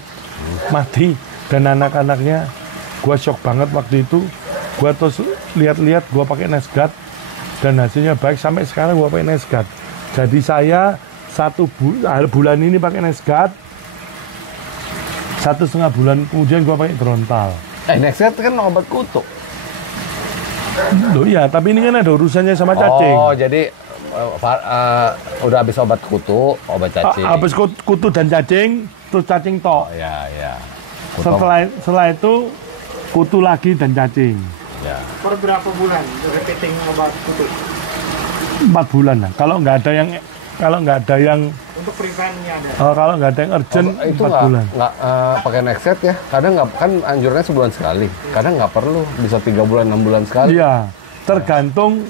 Mati. Dan anak-anaknya gua shock banget waktu itu. Gua terus lihat-lihat gua pakai Nextguard. Dan hasilnya baik sampai sekarang gua pakai Nextguard. Jadi saya bulan ini pakai Nextguard, 1,5 bulan kemudian gua pakai Drontal. Nextguard kan obat kutu. Loh iya, tapi ini kan ada urusannya sama cacing. Oh, jadi udah habis obat kutu, obat cacing. Habis kutu dan cacing, terus cacing tok. Ya, ya. Setelah itu kutu lagi dan cacing. Ya. Per berapa bulan repeating obat kutu? 4 bulan lah. Kalau nggak ada yang Untuk preventnya ada. kalau nggak ada yang urgent, Itu 4 bulan. nggak pakai Nextguard ya. Kadang nggak, kan anjurnya sebulan sekali. Kadang nggak perlu, bisa 3 bulan, 6 bulan sekali. Iya, tergantung.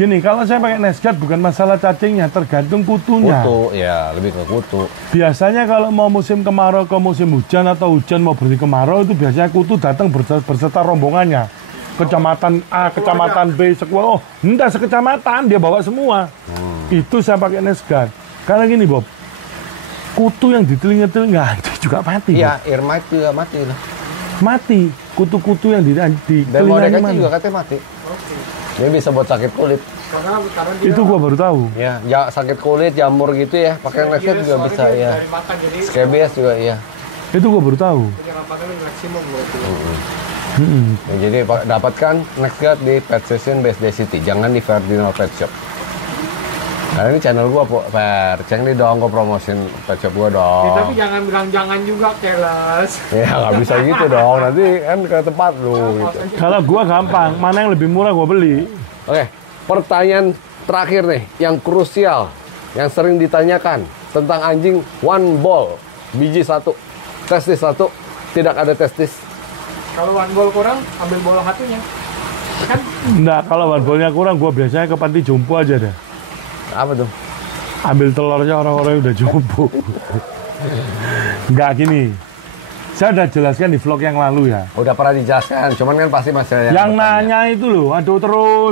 Gini, kalau saya pakai Nextguard bukan masalah cacingnya, tergantung kutunya. Kutu, ya lebih ke kutu. Biasanya kalau mau musim kemarau ke musim hujan atau hujan mau berhenti kemarau itu biasanya kutu datang berserta rombongannya. Kecamatan A, kecamatan B, sekolah. Oh, enggak sekecamatan dia bawa semua. Itu saya pakai Nextguard. Karena gini Bob, kutu yang di telinga-telinga itu juga mati. Iya, Bob. earmite juga mati lah. Mati. Kutu-kutu yang di Dan telinganya modeknya mana? juga katanya mati. Oke. Dia bisa buat sakit kulit. Karena dia Itu gua baru tahu. Ya, sakit kulit, jamur gitu ya. Pakai Nextguard juga bisa ya. Dari makan jadi Scabies juga iya. Itu gua baru tahu. penyerapannya maksimum berarti. Ya, jadi dapatkan Nextguard di Pet Session BSD City, jangan di Ferdinand Pet Shop. Karena ini channel gua, Per. Ceng nih dong, gua promosin pet shop gua dong. Ya, tapi jangan bilang jangan juga, keles. Ya nggak bisa gitu dong, nanti kan ke tempat lu gitu. Kalau gua gampang, mana yang lebih murah gua beli. Oke, pertanyaan terakhir nih, yang krusial, yang sering ditanyakan tentang anjing one ball, biji 1, testis 1, tidak ada testis. Kalau one ball kurang, ambil bola hatinya. Kan Enggak, kalau one ball-nya kurang gua biasanya ke panti jompo aja deh. Apa tuh? Ambil telurnya orang-orang yang udah jompo. Enggak gini. Saya udah jelaskan di vlog yang lalu ya. Udah pernah dijelaskan, cuman kan pasti masih ada Yang bertanya. nanya itu loh, aduh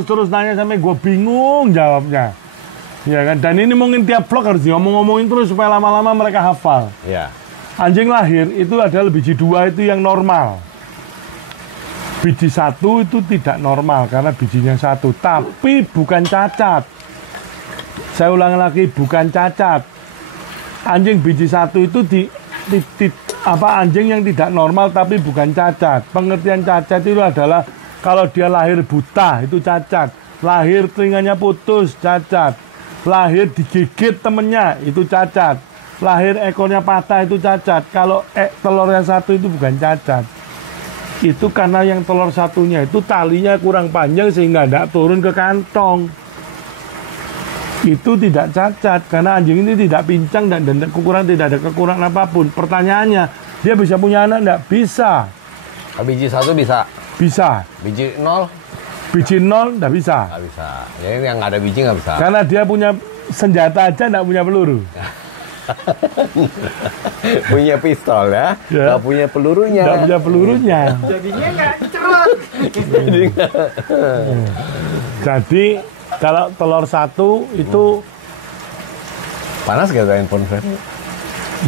terus nanya sampai gue bingung jawabnya. Ya kan, dan ini mungkin tiap vlog harus diomong-ngomongin terus supaya lama-lama mereka hafal. Ya. Anjing lahir itu adalah biji 2 itu yang normal. Biji 1 itu tidak normal karena bijinya 1, tapi bukan cacat. Saya ulangi lagi, bukan cacat. Anjing biji 1 itu anjing yang tidak normal tapi bukan cacat. Pengertian cacat itu adalah kalau dia lahir buta itu cacat, lahir telinganya putus cacat, lahir digigit temennya itu cacat, lahir ekornya patah itu cacat. Kalau telurnya 1 itu bukan cacat. Itu karena yang telur satunya itu talinya kurang panjang sehingga tidak turun ke kantong. Itu tidak cacat karena anjing ini tidak pincang dan tidak ada kekurangan apapun. Pertanyaannya, dia bisa punya anak enggak? Bisa. Biji 1 bisa. Bisa. Biji 0? Biji 0 enggak bisa. Nggak bisa. Jadi yang nggak ada biji nggak bisa. Karena dia punya senjata aja enggak punya peluru. Punya pistol ya, nggak punya pelurunya. Enggak punya pelurunya. Jadinya nggak cerot. Jadi kalau telur satu itu Panas gak handphone Fred?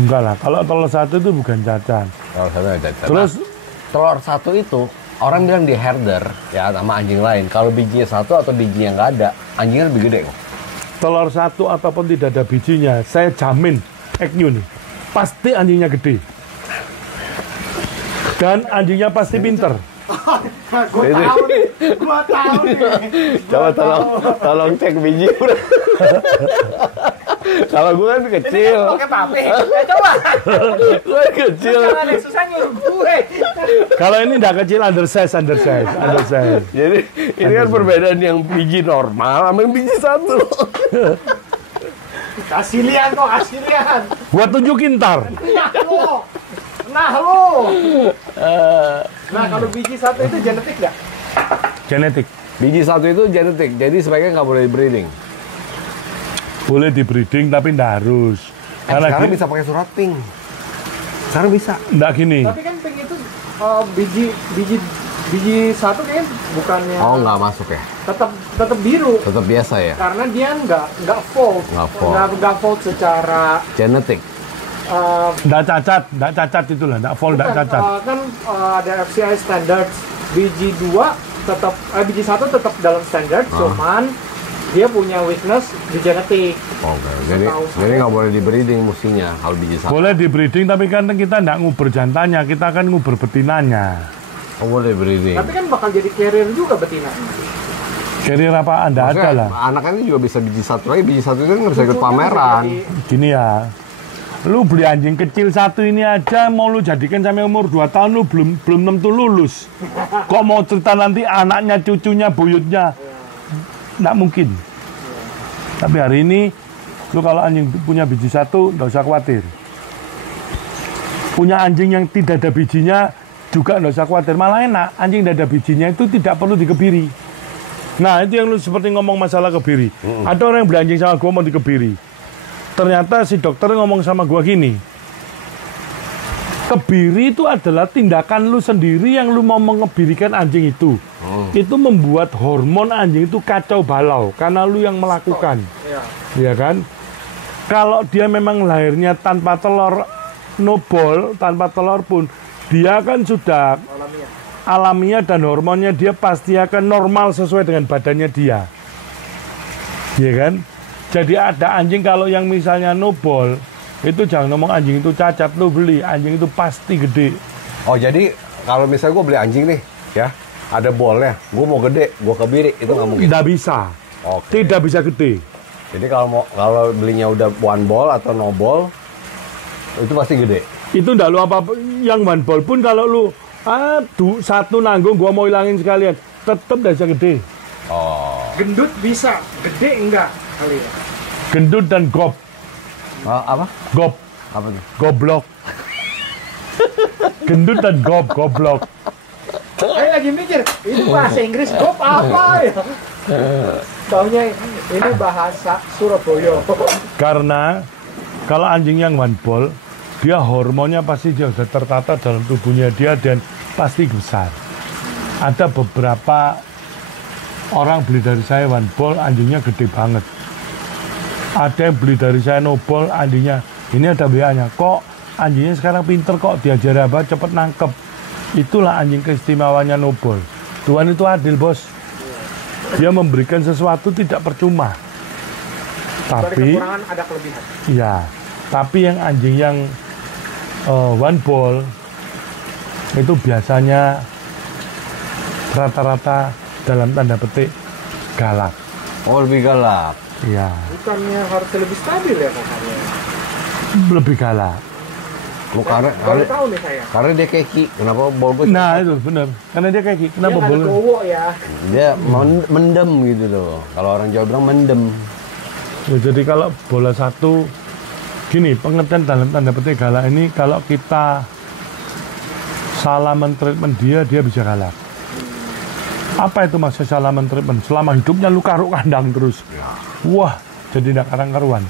enggak lah. Kalau telur satu itu bukan cacat. Telur satu nggak cacat. Terus Telur satu itu orang bilang di herder ya sama anjing lain. Kalau bijinya satu atau bijinya nggak ada, anjingnya lebih gede kok. telur satu ataupun tidak ada bijinya, saya jamin Eknyu nih, pasti anjingnya gede. Dan anjingnya pasti pinter. Gua tahu nih. Coba tolong cek biji. Kalau gue kan kecil. Oke, papi. Coba. Gue kecil. Jangan yang susah nyuruh gue. Kalau ini tidak kecil, undersize. Jadi ini kan perbedaan yang biji normal sama yang biji satu. Kasih lihat kok, kasih lihat. Gua tunjukin ntar. Nah lo. Nah kalau biji satu itu genetik nggak? Genetik. Biji satu itu genetik, jadi sebaiknya nggak boleh breeding. Boleh di breeding tapi tidak harus. Karena Sekarang bisa pakai surat pink. Sekarang bisa. Enggak gini. Tapi kan pink itu biji satu kayaknya bukannya. Oh nggak masuk ya? Tetap biru. Tetap biasa ya? Karena dia nggak fold. Nggak fold secara Genetik. Enggak cacat itulah, enggak full, enggak cacat. Kan ada FCI standards biji 2 tetap biji 1 tetap dalam standar, cuman dia punya weakness di genetik. Oke. Jadi nggak boleh di breeding mestinya kalau biji satu. Boleh di breeding tapi kan kita enggak nguber jantannya, kita kan nguber betinanya. Oh, boleh breeding. Tapi kan bakal jadi carrier juga betina. Carrier apa Anda ada Maksudnya, lah. Anaknya juga bisa biji satu lagi. Biji satu itu nggak bisa ikut pameran. Gini ya. Lu beli anjing kecil satu ini aja mau lu jadikan sampai umur 2 tahun lu belum tentu lulus. Kok mau cerita nanti anaknya, cucunya, buyutnya? Nggak mungkin. Tapi hari ini lu kalau anjing punya biji satu nggak usah khawatir. Punya anjing yang tidak ada bijinya juga nggak usah khawatir. Malah enak, anjing tidak ada bijinya itu tidak perlu dikebiri. Nah itu yang lu seperti ngomong masalah kebiri. Ada orang yang beli anjing sama gua mau dikebiri. Ternyata si dokter ngomong sama gua gini, kebiri itu adalah tindakan lu sendiri yang lu mau mengebirikan anjing itu. Itu membuat hormon anjing itu kacau balau karena lu yang melakukan. Ya kan? Kalau dia memang lahirnya tanpa telur, nobol, tanpa telur pun, dia kan sudah alamiah dan hormonnya dia pasti akan normal sesuai dengan badannya dia. Ya kan? Jadi ada anjing kalau yang misalnya nobol, itu jangan ngomong anjing itu cacat, lu beli, anjing itu pasti gede. Oh jadi kalau misalnya gue beli anjing nih, ya ada bolnya, gue mau gede, gue kebiri, itu nggak mungkin. Tidak bisa, tidak bisa gede. Jadi kalau belinya udah one ball atau no ball, itu pasti gede. Itu enggak lu apa yang one ball pun kalau lu satu nanggung, gua mau hilangin sekalian, tetap tidak bisa gede. Oh. Gendut bisa, gede enggak kali ya. Gendut dan gob. Apa? Gob. Apa tuh? Goblok. Gendut dan goblok. Saya lagi mikir, ini bahasa Inggris gop apa ya? Taunya ini bahasa Surabaya. Karena kalau anjing yang one ball, dia hormonnya pasti dia sudah tertata dalam tubuhnya dia dan pasti besar. Ada beberapa orang beli dari saya one ball, anjingnya gede banget. Ada yang beli dari saya no ball, anjingnya ini ada WA-nya. Kok anjingnya sekarang pinter kok, diajar apa cepet nangkep. Itulah anjing keistimewanya no ball. Tuhan itu adil bos. Dia memberikan sesuatu tidak percuma. Tapi kekurangan ada kelebihan. ya, tapi yang anjing yang one ball itu biasanya rata-rata dalam tanda petik galak. Oh lebih galak. Iya. Bukannya harus lebih stabil ya katanya? Lebih galak. Baru tahu nih saya. Karena dia keki. Kenapa bol gue? Nah itu benar. Karena dia kayak gitu. Kenapa Dia nggak ada boleh? gowo ya. Dia mendem gitu loh. Kalau orang Jawa bilang mendem. Ya, jadi kalau bola satu, gini pengertian dalam tanda petik galak ini kalau kita salah mentreatment dia bisa galak. Apa itu maksud salah mentreatment? Selama hidupnya lu karuk kandang terus. Wah, jadi tidak karang-karuan.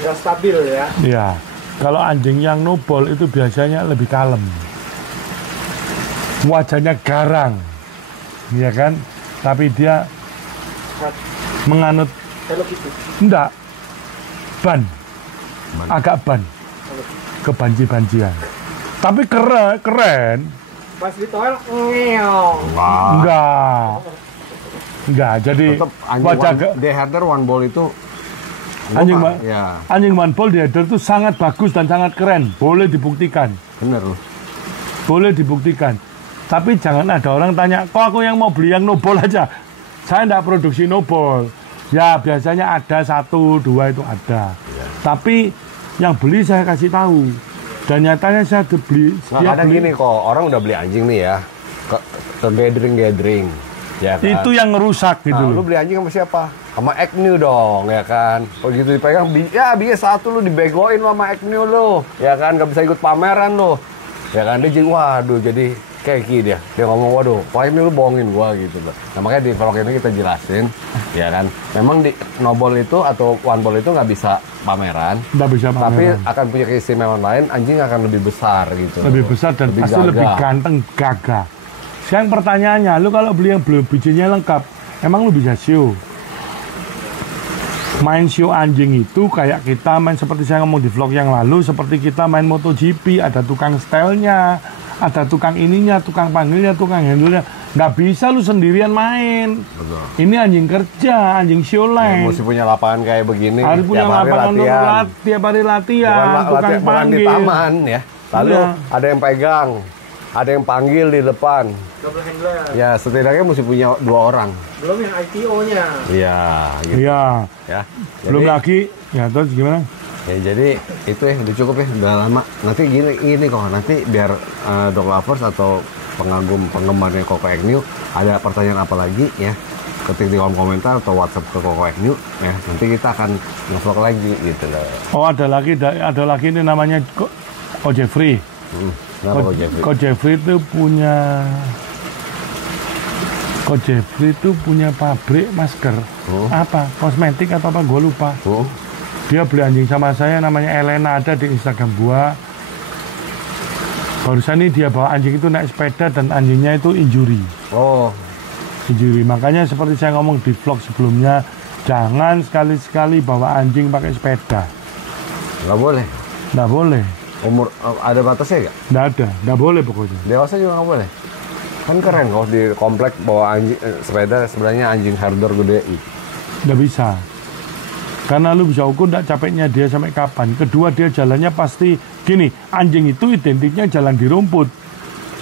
Nggak stabil ya. Ya, kalau anjing yang no ball itu biasanya lebih kalem. Wajahnya garang, ya kan? Tapi dia menganut Hello Kitty. enggak ban, agak ban, kebanji-banjian. Tapi keren. Pas di toilet ngeong. Enggak. Jadi Tetap wajah dia header one ball itu anjing ya anjing one ball di header itu sangat bagus dan sangat keren. Boleh dibuktikan. bener loh. Boleh dibuktikan. Tapi jangan ada orang tanya, kok aku yang mau beli yang no ball aja. Saya enggak produksi no ball. Ya biasanya ada 1, 2 itu ada. Tapi yang beli saya kasih tahu. Dan nyatanya saya beli. Nah, kadang gini kok, orang udah beli anjing nih ya, ke gathering, ya kan? Itu yang ngerusak gitu. Nah, lu beli anjing sama siapa? Sama Agnew dong, ya kan? Kalau gitu dipegang, ya biasa satu lu dibegoin sama Agnew lu, ya kan? Gak bisa ikut pameran lu, ya kan? Dia jadi, waduh, jadi kayak gini dia. Dia ngomong, waduh, kok ini lu bohongin gua gitu loh. Nah, makanya di vlog ini kita jelasin, ya kan? Memang di no ball itu atau one ball itu nggak bisa pameran. Nggak bisa pameran. Tapi akan punya keistimewaan lain, anjing akan lebih besar gitu. Lebih besar dan pasti gagah. lebih ganteng, gagah. Sekarang pertanyaannya, lu kalau beli yang belum bijinya lengkap, emang lu bisa show? Main show anjing itu kayak kita main seperti saya ngomong di vlog yang lalu, seperti kita main MotoGP, ada tukang stylenya, ada tukang ininya, tukang panggilnya, tukang handlenya. Nggak bisa lu sendirian main. Betul. Ini anjing kerja, anjing show Ya, line. mesti punya lapangan kayak begini. Harus punya tiap hari lapangan untuk latihan. tiap hari latihan, Bukan tukang bukan di panggil. taman ya. Lalu Iya. ada yang pegang, ada yang panggil di depan. Double handler. Ya setidaknya mesti punya 2 orang. Belum yang ITO-nya. Iya, gitu. Iya, Ya. belum Jadi- lagi. Ya terus gimana? Ya, jadi itu ya udah cukup ya, udah lama. Nanti gini kok, nanti biar dog lovers atau penggemarnya Koko Agnew ada pertanyaan apa lagi ya, ketik di kolom komentar atau WhatsApp ke Koko Agnew ya. Nanti kita akan nge-vlog lagi gitu loh. Oh ada lagi ini namanya Ko Jeffrey. Kenapa kok Jeffrey? Ko Jeffrey itu punya pabrik masker. Oh. Apa? Kosmetik atau apa? Gue lupa. Oh, Dia beli anjing sama saya namanya Elena, ada di Instagram gua. Barusan ini dia bawa anjing itu naik sepeda dan anjingnya itu injury. Injury. Makanya seperti saya ngomong di vlog sebelumnya, jangan sekali-sekali bawa anjing pakai sepeda. nggak boleh. Nggak boleh. Umur ada batasnya nggak? Nggak ada. Nggak boleh pokoknya. Dewasa juga nggak boleh. Kan keren kok di komplek bawa anjing sepeda sebenarnya anjing herder gede. Nggak bisa. Karena lu bisa ukur nggak capeknya dia sampai kapan. Kedua dia jalannya pasti gini, anjing itu identiknya jalan di rumput.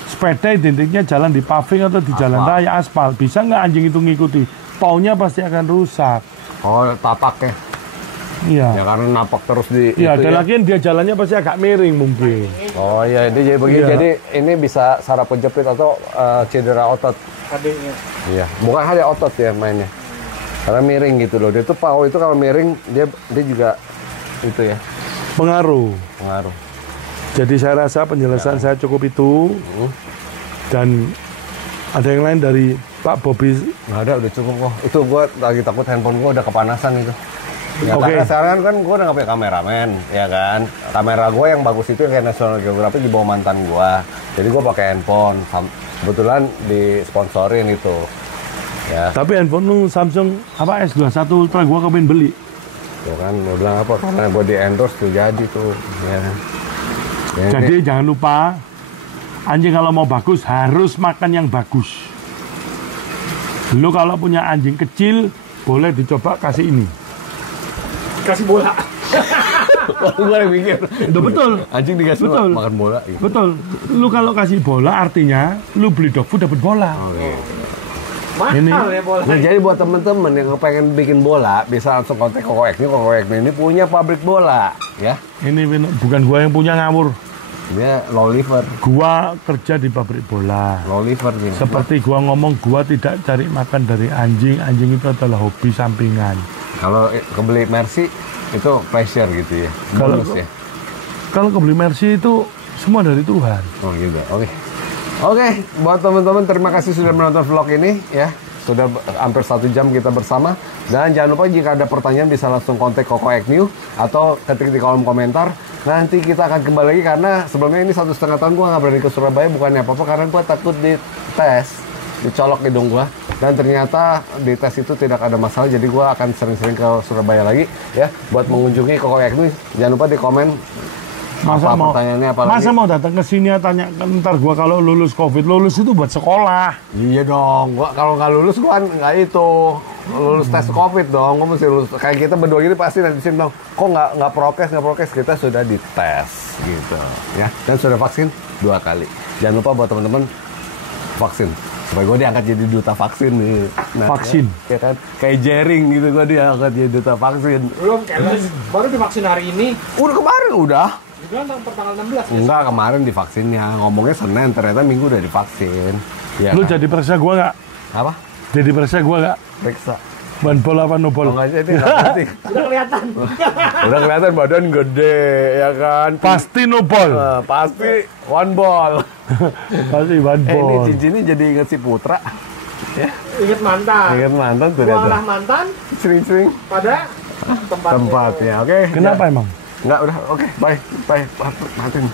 Sepeda identiknya jalan di paving atau di jalan raya aspal. Bisa nggak anjing itu ngikuti? Paunya pasti akan rusak. Oh, tapak ya. Iya. Ya karena napak terus di Iya, itu dan ya. lagi dia jalannya pasti agak miring mungkin. Oh iya, dia jadi begini. Iya. Jadi ini bisa saraf kejepit atau cedera otot. Adiknya. Iya, bukan hanya otot ya mainnya. Karena miring gitu loh. Dia tuh pau itu kalau miring dia juga itu ya Pengaruh. pengaruh. Jadi saya rasa penjelasan saya cukup itu. Dan ada yang lain dari Pak Bobby. Nggak ada, udah cukup kok. Itu gua lagi takut handphone gua udah kepanasan itu. Ya, Oke. karena sekarang kan gua udah nggak punya kameramen, ya kan. Kamera gua yang bagus itu kayak National Geographic dibawa mantan gua. Jadi gua pakai handphone. Kebetulan disponsorin itu. Ya, Tapi handphone lu Samsung apa S21 Ultra gua kepin beli. tuh kan gua bilang apa? Karena gua di endorse tuh jadi tuh. Ya. Ya, Jadi jangan lupa anjing kalau mau bagus harus makan yang bagus. Lu kalau punya anjing kecil boleh dicoba kasih ini. Kasih bola. gua yang mikir. Udah betul. Anjing dikasih Betul. makan bola. Gitu. Betul. Lu kalau kasih bola artinya lu beli dog food dapat bola. Oke. Mahal Ini- ya bola. Nah, jadi buat temen-temen yang pengen bikin bola, bisa langsung kontak Koko Agnew. Koko Agnew ini punya pabrik bola, ya. Ini bukan gua yang punya ngawur. Dia low liver. Gua kerja di pabrik bola. Low liver nih. Seperti gua ngomong, gua tidak cari makan dari anjing. Anjing itu adalah hobi sampingan. Kalau kebeli Mercy itu pressure gitu ya. Bonus ya. Kalau kebeli Mercy itu semua dari Tuhan. Oh gitu. Oke, buat teman-teman terima kasih sudah menonton vlog ini ya. Sudah hampir 1 jam kita bersama. Dan jangan lupa jika ada pertanyaan bisa langsung kontak Koko Agnew atau ketik di kolom komentar. Nanti kita akan kembali lagi karena sebelumnya ini 1,5 tahun gue nggak berani ke Surabaya, bukannya apa-apa karena gue takut dites, dicolok hidung gue. Dan ternyata di tes itu tidak ada masalah, jadi gue akan sering-sering ke Surabaya lagi ya. Buat mengunjungi Koko Agnew, jangan lupa di komen pertanyaannya apa lagi. Masa mau datang ke sini tanya ntar gua kalau lulus COVID, lulus itu buat sekolah. Iya dong, gua kalau nggak lulus gua nggak itu lulus tes COVID dong, gua mesti lulus. Kayak kita berdua ini pasti nanti sini dong. Kok nggak prokes, kita sudah dites gitu ya. Dan sudah vaksin 2 kali. Jangan lupa buat teman-teman vaksin. Supaya gue diangkat jadi duta vaksin nih. Nah, Vaksin. ya kan? Kayak jaring gitu gue diangkat jadi duta vaksin. Belum, keles. Baru divaksin hari ini. Udah kemarin udah. Dibilang tanggal 16 ya? Enggak, kemarin divaksinnya. Ngomongnya Senin, ternyata Minggu udah divaksin. Ya, Lu kan? jadi periksa gua nggak? Apa? Jadi periksa gua nggak? Periksa. Ban bol apa no bol? Oh, nggak jadi, nggak penting. Udah kelihatan. Udah kelihatan badan gede, ya kan? Pasti no bol. Pasti one ball. Pasti ban Ini bol. cincinnya jadi inget si Putra. Ya, Ingat mantan. inget mantan tuh dia Buanglah tuh. mantan Sering-sering pada tempatnya, oke? Kenapa emang? Enggak, udah, oke, bye, Martin.